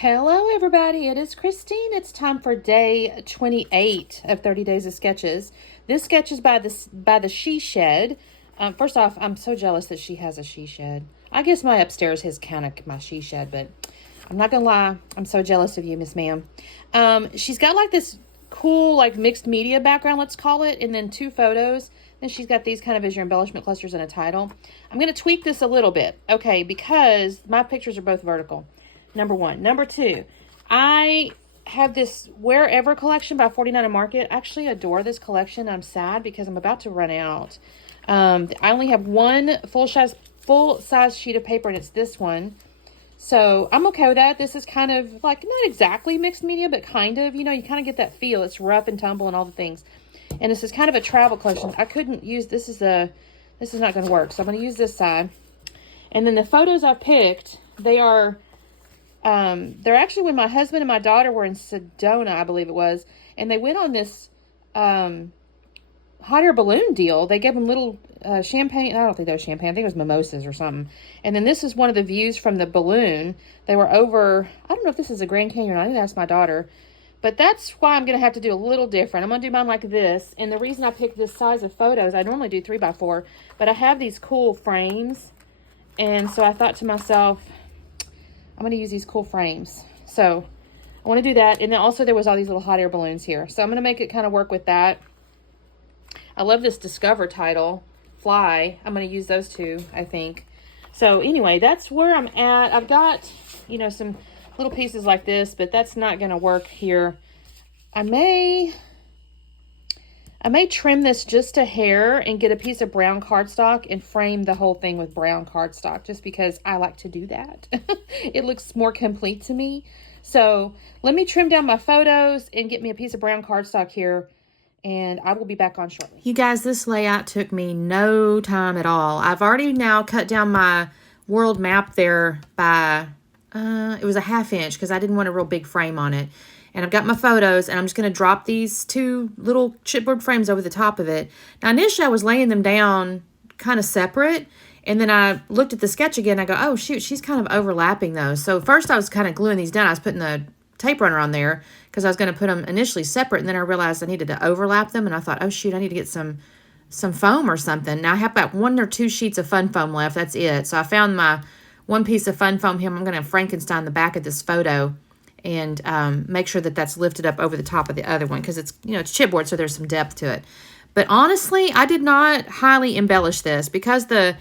Hello, everybody. It is Christine. It's time for day 28 of 30 Days of Sketches. This sketch is by the She Shed. First off, I'm so jealous that she has a she shed. I guess my upstairs has kind of my she shed, but I'm not gonna lie. I'm so jealous of you, Miss Ma'am. She's got like this cool, like mixed media background, let's call it, and then 2 photos. Then she's got these kind of as your embellishment clusters and a title. I'm gonna tweak this a little bit, okay, because my pictures are both vertical. Number 1. Number 2, I have this Wherever collection by 49 Market. I actually adore this collection. I'm sad because I'm about to run out. I only have one full size sheet of paper, and it's this one. So I'm okay with that. This is kind of like not exactly mixed media, but kind of. You know, you kind of get that feel. It's rough and tumble and all the things. And this is kind of a travel collection. I couldn't use this. This is not going to work. So I'm going to use this side. And then the photos I've picked, they're actually when my husband and my daughter were in Sedona, I believe it was, and they went on this hot air balloon deal. They gave them little champagne. I don't think that was champagne. I think it was mimosas or something. And then this is one of the views from the balloon. They were over, I don't know if this is a Grand Canyon or not. I didn't ask my daughter. But that's why I'm going to have to do a little different. I'm going to do mine like this. And the reason I picked this size of photos, I normally do 3x4, but I have these cool frames. And so I thought to myself, I'm going to use these cool frames. So I want to do that. And then also there was all these little hot air balloons here. So I'm going to make it kind of work with that. I love this Discover title, Fly. I'm going to use those 2, I think. So anyway, that's where I'm at. I've got, some little pieces like this, but that's not going to work here. I may trim this just a hair and get a piece of brown cardstock and frame the whole thing with brown cardstock just because I like to do that. It looks more complete to me. So let me trim down my photos and get me a piece of brown cardstock here, and I will be back on shortly. You guys, this layout took me no time at all. I've already now cut down my world map there by, it was a 1/2 inch because I didn't want a real big frame on it. And I've got my photos, and I'm just going to drop these 2 little chipboard frames over the top of it. Now, initially, I was laying them down kind of separate, and then I looked at the sketch again. I go, oh, shoot, she's kind of overlapping those. So first, I was kind of gluing these down. I was putting the tape runner on there because I was going to put them initially separate, and then I realized I needed to overlap them, and I thought, oh, shoot, I need to get some foam or something. Now, I have about 1 or 2 sheets of fun foam left. That's it. So I found my 1 piece of fun foam here. I'm going to Frankenstein the back of this photo and make sure that that's lifted up over the top of the other one because it's, it's chipboard, so there's some depth to it. But honestly, I did not highly embellish this because the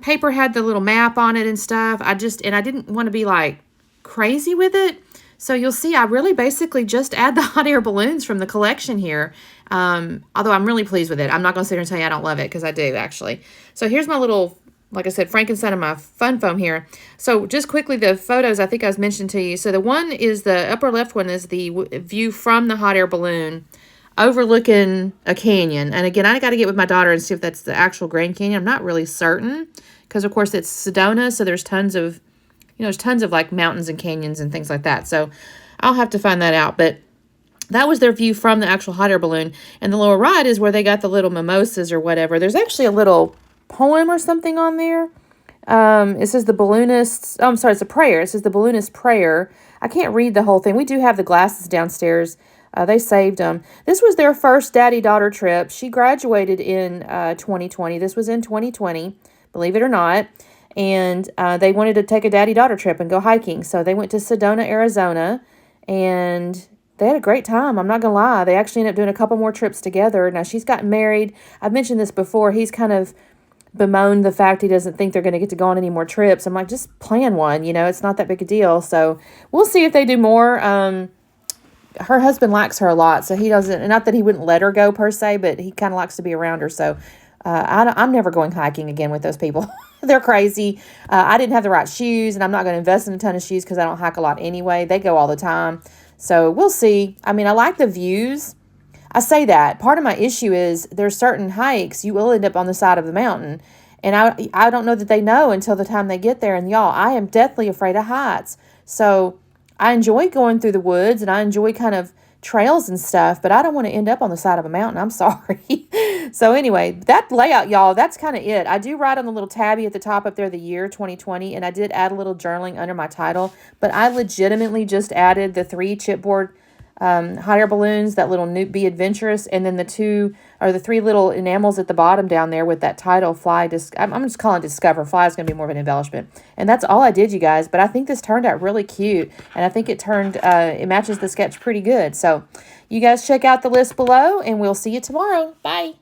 paper had the little map on it and stuff. I didn't want to be like crazy with it. So you'll see I really basically just add the hot air balloons from the collection here. Although I'm really pleased with it. I'm not going to sit here and tell you I don't love it because I do actually. So here's my little, like I said, Frankenstein of my fun foam here. So just quickly, the photos I think I was mentioning to you. So the one is the upper left one is the view from the hot air balloon overlooking a canyon. And again, I got to get with my daughter and see if that's the actual Grand Canyon. I'm not really certain because, of course, it's Sedona. So there's tons of, like mountains and canyons and things like that. So I'll have to find that out. But that was their view from the actual hot air balloon. And the lower right is where they got the little mimosas or whatever. There's actually a little poem or something on there. It says the balloonist's, oh, I'm sorry, it's a prayer. It says the balloonist's prayer. I can't read the whole thing. We do have the glasses downstairs. They saved them. This was their first daddy-daughter trip. She graduated in 2020. This was in 2020, believe it or not. And they wanted to take a daddy-daughter trip and go hiking. So they went to Sedona, Arizona, and they had a great time. I'm not going to lie. They actually ended up doing a couple more trips together. Now, she's gotten married. I've mentioned this before. He's kind of bemoaned the fact he doesn't think they're going to get to go on any more trips. I'm like, just plan one. It's not that big a deal. So we'll see if they do more. Her husband likes her a lot, so he doesn't, and not that he wouldn't let her go per se, but he kind of likes to be around her. So I'm never going hiking again with those people. They're crazy. I didn't have the right shoes, and I'm not going to invest in a ton of shoes because I don't hike a lot anyway. They go all the time. So we'll see. I mean, I like the views. I say that. Part of my issue is there's certain hikes you will end up on the side of the mountain. And I don't know that they know until the time they get there. And y'all, I am deathly afraid of heights. So I enjoy going through the woods, and I enjoy kind of trails and stuff, but I don't want to end up on the side of a mountain. I'm sorry. So anyway, that layout, y'all, that's kind of it. I do write on the little tabby at the top up there, the year 2020, and I did add a little journaling under my title, but I legitimately just added the 3 chipboard hot air balloons, that little Be Adventurous, and then the 3 little enamels at the bottom down there with that title, I'm just calling Discover. Fly is going to be more of an embellishment. And that's all I did, you guys. But I think this turned out really cute. And I think it matches the sketch pretty good. So you guys check out the list below, and we'll see you tomorrow. Bye.